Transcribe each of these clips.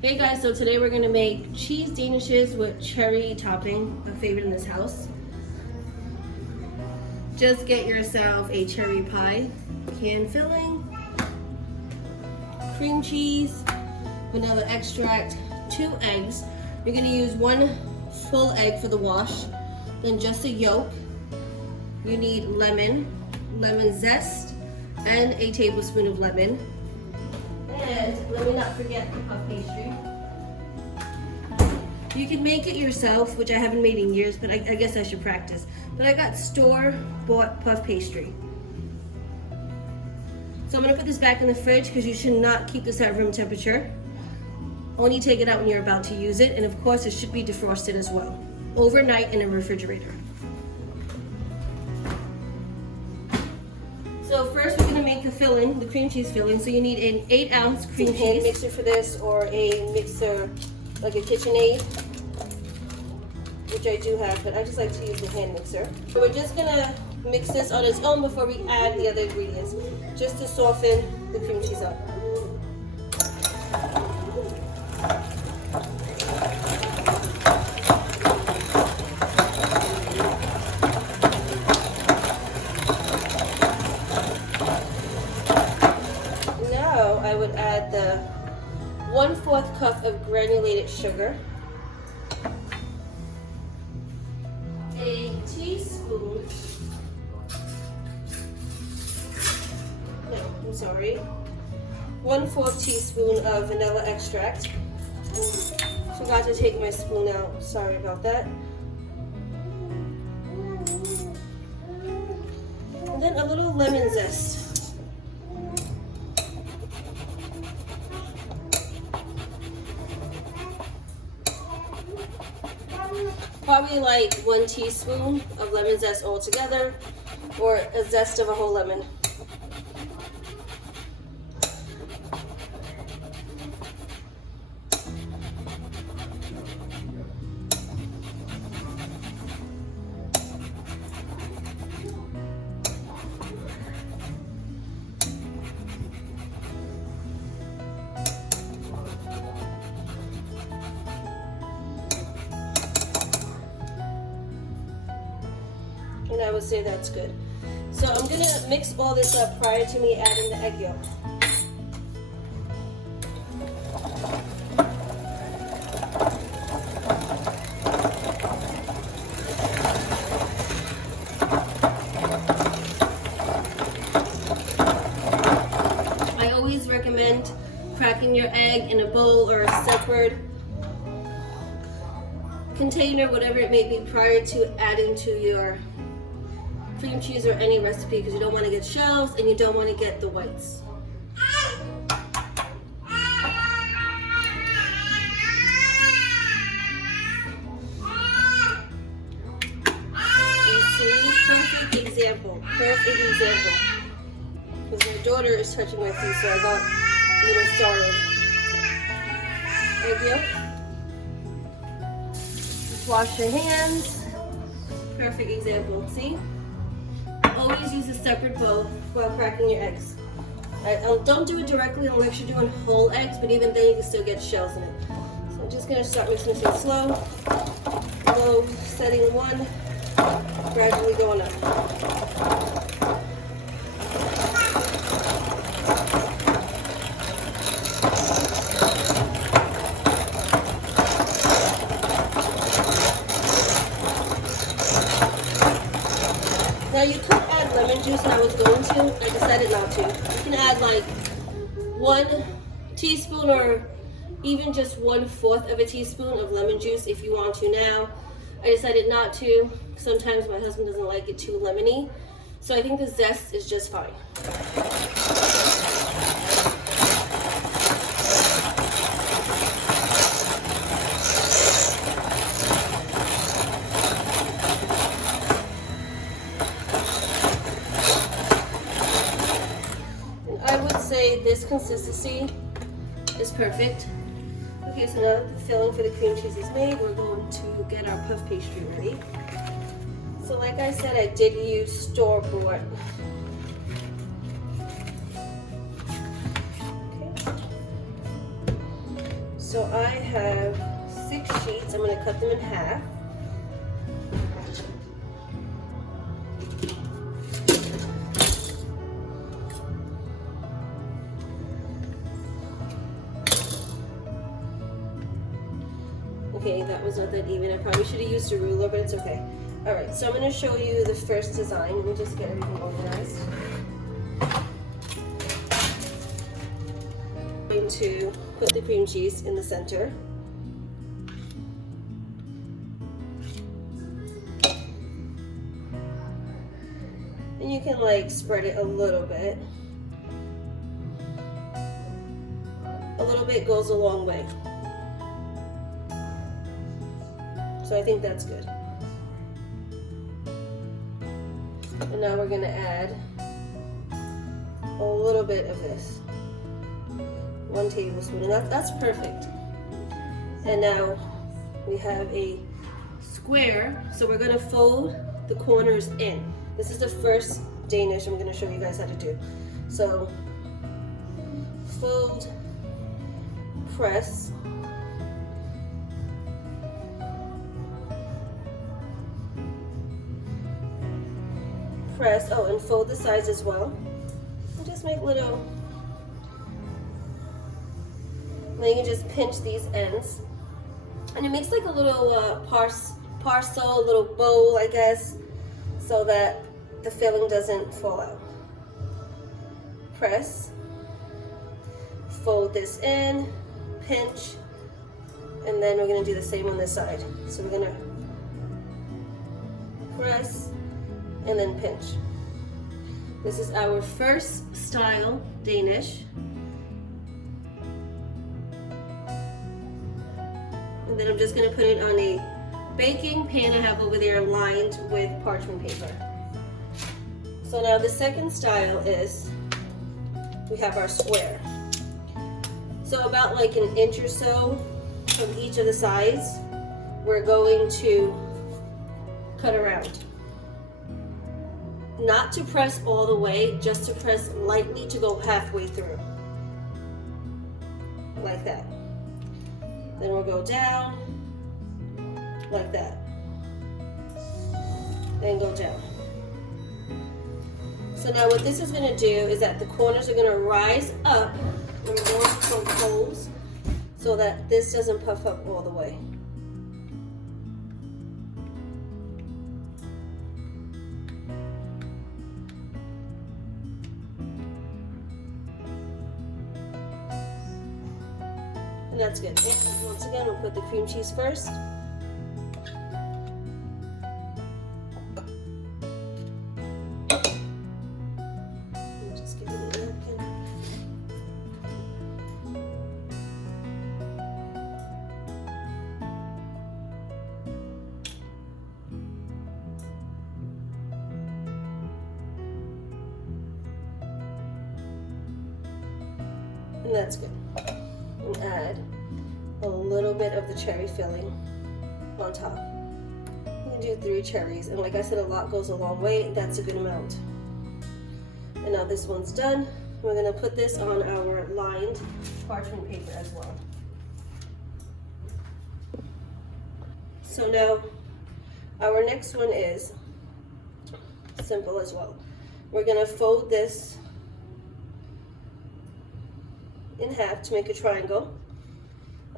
Hey guys, so today we're gonna make cheese danishes with cherry topping, a favorite in this house. Just get yourself a cherry pie, can filling, cream cheese, vanilla extract, 2 eggs. You're gonna use 1 full egg for the wash, then just a yolk. You need lemon zest, and a tablespoon of lemon. And let me not forget the puff pastry. You can make it yourself, which I haven't made in years, but I guess I should practice. But I got store-bought puff pastry. So I'm gonna put this back in the fridge because you should not keep this at room temperature. Only take it out when you're about to use it, and of course it should be defrosted as well. Overnight in a refrigerator. So first we're gonna make the filling, the cream cheese filling. So you need an 8-ounce cream cheese. Hand mixer for this, or a mixer like a KitchenAid, which I do have, but I just like to use the hand mixer. So we're just gonna mix this on its own before we add the other ingredients, just to soften the cream cheese up. I would add the 1/4 cup of granulated sugar, a teaspoon, no, I'm sorry, 1/4 teaspoon of vanilla extract. Forgot to take my spoon out, sorry about that. And then a little lemon zest. Probably like 1 teaspoon of lemon zest altogether, or a zest of a whole lemon. And I would say that's good. So I'm gonna mix all this up prior to me adding the egg yolk. I always recommend cracking your egg in a bowl or a separate container, whatever it may be, prior to adding to your cream cheese or any recipe, because you don't want to get shells and you don't want to get the whites. You see, perfect example, because my daughter is touching my feet, so I got a little startled. Egg yolk. Just wash your hands. Perfect example, see? Always use a separate bowl while cracking your eggs. Don't do it directly unless you're doing whole eggs, but even then you can still get shells in it. So I'm just gonna start mixing this in slow, low, setting 1, gradually going up. Now you could add lemon juice, and I was going to. I decided not to. You can add like 1 teaspoon or even just 1/4 of a teaspoon of lemon juice if you want to now. I decided not to. Sometimes my husband doesn't like it too lemony. So I think the zest is just fine. Say this consistency is perfect. Okay, so now that the filling for the cream cheese is made, we're going to get our puff pastry ready. So like I said, I did use store-bought. Okay. So I have 6 sheets. I'm going to cut them in half. Okay, that was not that even. I probably should have used a ruler, but it's okay. All right, so I'm going to show you the first design. Let me just get everything organized. I'm going to put the cream cheese in the center. And you can like spread it a little bit. A little bit goes a long way. So I think that's good. And now we're going to add a little bit of this. 1 tablespoon, and that's perfect. And now we have a square, so we're going to fold the corners in. This is the first Danish I'm going to show you guys how to do. So fold, press, press, oh, and fold the sides as well. And just make little, and then you can just pinch these ends. And it makes like a little parcel, a little bowl, I guess, so that the filling doesn't fall out. Press, fold this in, pinch, and then we're going to do the same on this side. So we're going to press and then pinch. This is our first style Danish. And then I'm just going to put it on a baking pan I have over there lined with parchment paper. So now the second style is, we have our square. So about like 1 inch or so from each of the sides, we're going to cut around. Not to press all the way, just to press lightly to go halfway through. Like that. Then we'll go down, like that. Then go down. So now what this is going to do is that the corners are going to rise up, and we're going to poke holes so that this doesn't puff up all the way. And that's good. And once again, we'll put the cream cheese first. Just give it a napkin. And that's good. And add a little bit of the cherry filling on top. You can do 3 cherries, and like I said, a lot goes a long way. That's a good amount. And now this one's done. We're going to put this on our lined parchment paper as well. So now our next one is simple as well. We're going to fold this in half to make a triangle.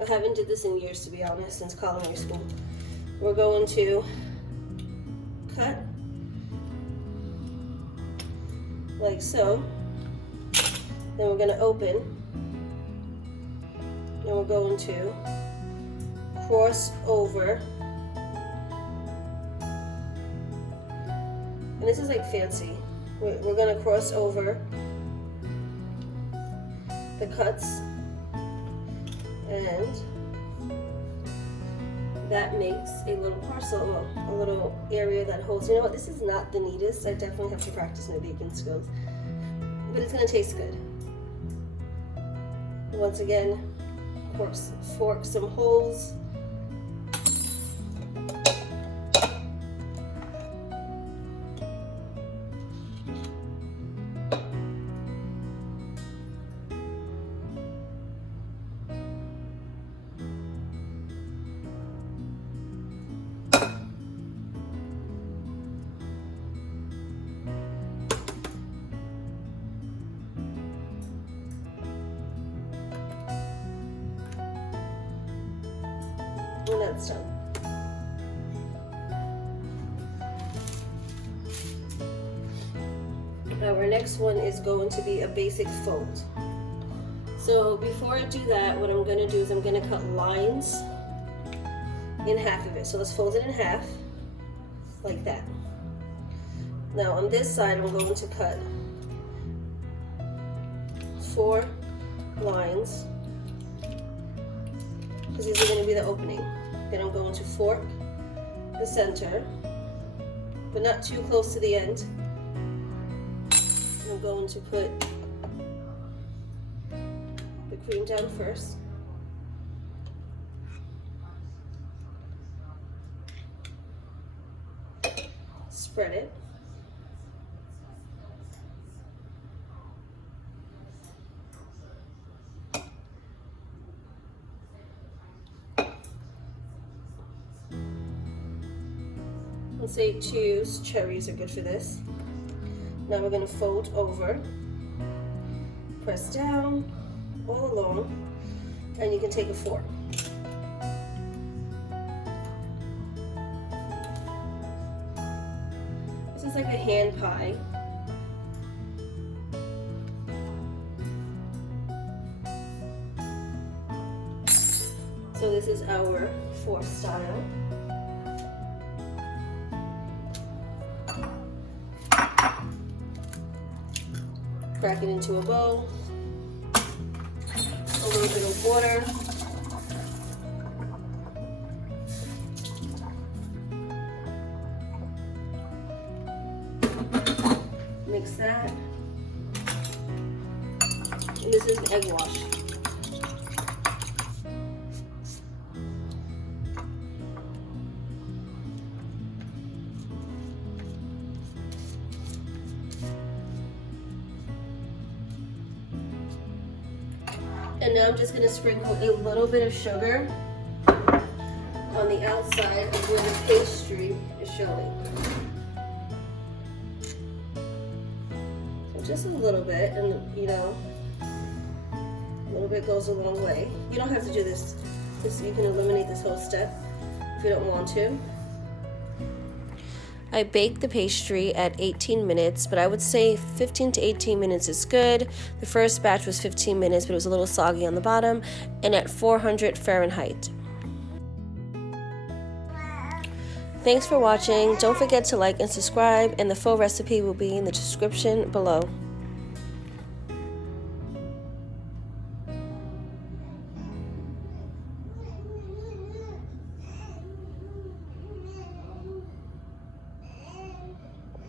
I haven't did this in years, to be honest, since culinary school. We're going to cut like so. Then we're going to open. And we're going to cross over. And this is like fancy. We're going to cross over the cuts, and that makes a little parcel, a little area that holds. You know what, this is not the neatest. I definitely have to practice my baking skills, but it's going to taste good. Once again, fork some holes. that's done. Our next one is going to be a basic fold. So before I do that, what I'm going to do is I'm going to cut lines in half of it. So let's fold it in half, like that. Now on this side, I'm going to cut 4 lines, because these are going to be the opening. Then I'm going to fork the center, but not too close to the end. I'm going to put the cream down first. Spread it. Let's say 2 cherries are good for this. Now we're going to fold over, press down all along, and you can take a fork. This is like a hand pie. So this is our 4th style. Crack it into a bowl, a little bit of water, mix that, and this is an egg wash. And now I'm just going to sprinkle a little bit of sugar on the outside of where the pastry is showing. So just a little bit, and you know, a little bit goes a long way. You don't have to do this. You can eliminate this whole step if you don't want to. I baked the pastry at 18 minutes, but I would say 15 to 18 minutes is good. The first batch was 15 minutes, but it was a little soggy on the bottom, and at 400 Fahrenheit. Thanks for watching. Don't forget to like and subscribe, and the full recipe will be in the description below.